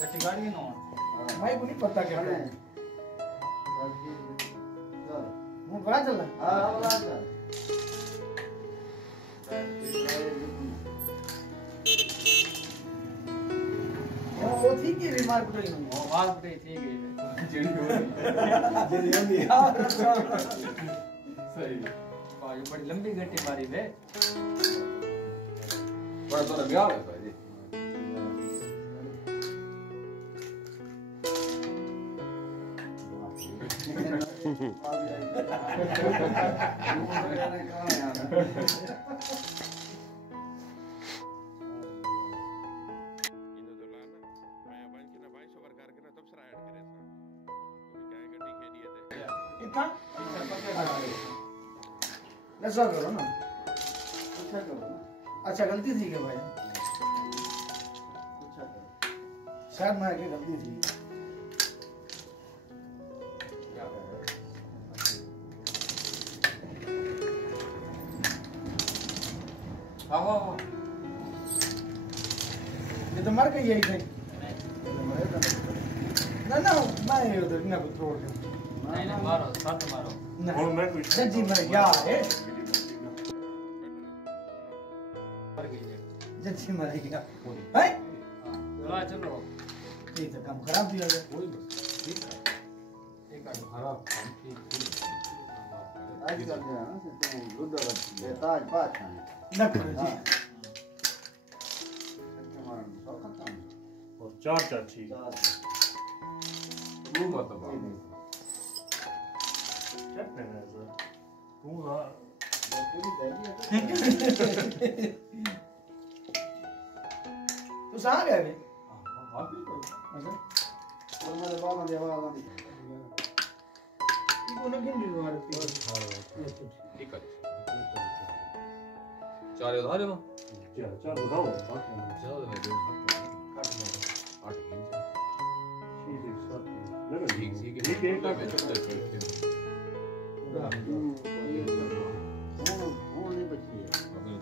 गट्टी गाड़ी है ना भाई को नहीं पता क्या है वो बड़ा चल रहा हां बड़ा चल वो ठीक है बीमार पड़े नहीं वो मार पड़े ठीक है जेडी हो नहीं यार सही भाई बड़ी लंबी गट्टी मारी बे बड़ा तो गया है भाई ऐसा करो ना अच्छा गलती थी क्या भाई शायद मैं आगे गलती थी ये तो मर गई यही नहीं ना ना मैं उधर ना कुछ छोड़ दूं नहीं ना मारो साथ मारो और मैं कुछ जी मर गया है मर गई है जच्ची मर गया है हां चलो ये तो काम खराब दिया है कोई ठीक है एक खराब काम ठीक आज चल गया ना तो लूडो का आज बात है ना करो जी और चार ठीक वो मत बात क्या करना है सर तू ना तू कहां गया बे हां बिल्कुल अच्छा और मेरे बाबा ने आवाज दी कोन किन दी मारती ठीक है चार उधार है चार बताओ चार है दो काट मारो 8 इंच ठीक है सब लगा ठीक है एक का नहीं बची है अभी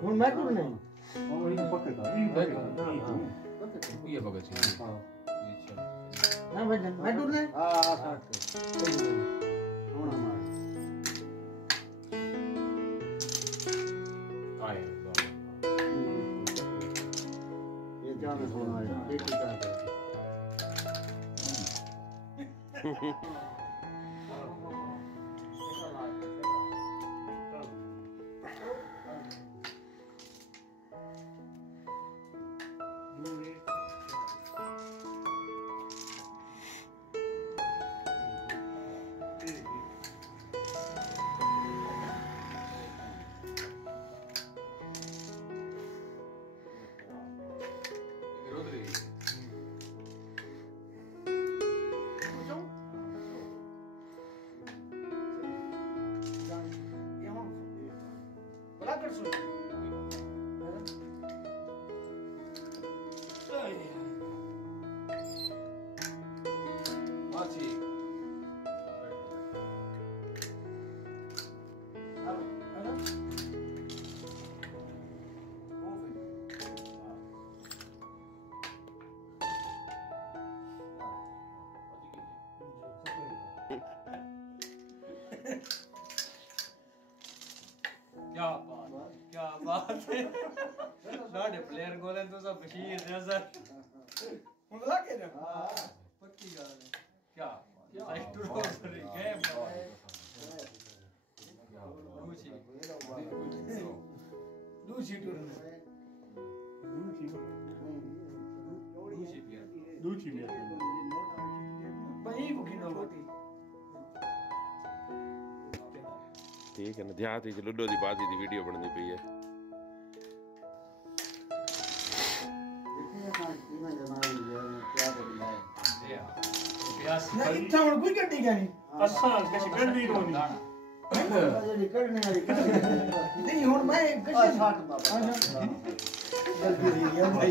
तो मैं तो नहीं और ये पकड़ता ये पकड़ हां ना भाई मैं दूर नहीं हां 60 कौन हमारा आए ये जाने होना है एक ही का क्या बात है लाडे प्लेयर गोले तो सब बशीर जैसा मुंगला के ना हां पक्की गल है क्या साइट टू रोज गेम दूची टूर दूची में भाई को किनो होती ठीक है ना ध्यान से लूडो की बाजी की वीडियो बननी पई है ना इतना और कोई गड्डी क्या नहीं अच्छा कैसे कर दी होनी नहीं हुन मैं कैसे गलती रही है भाई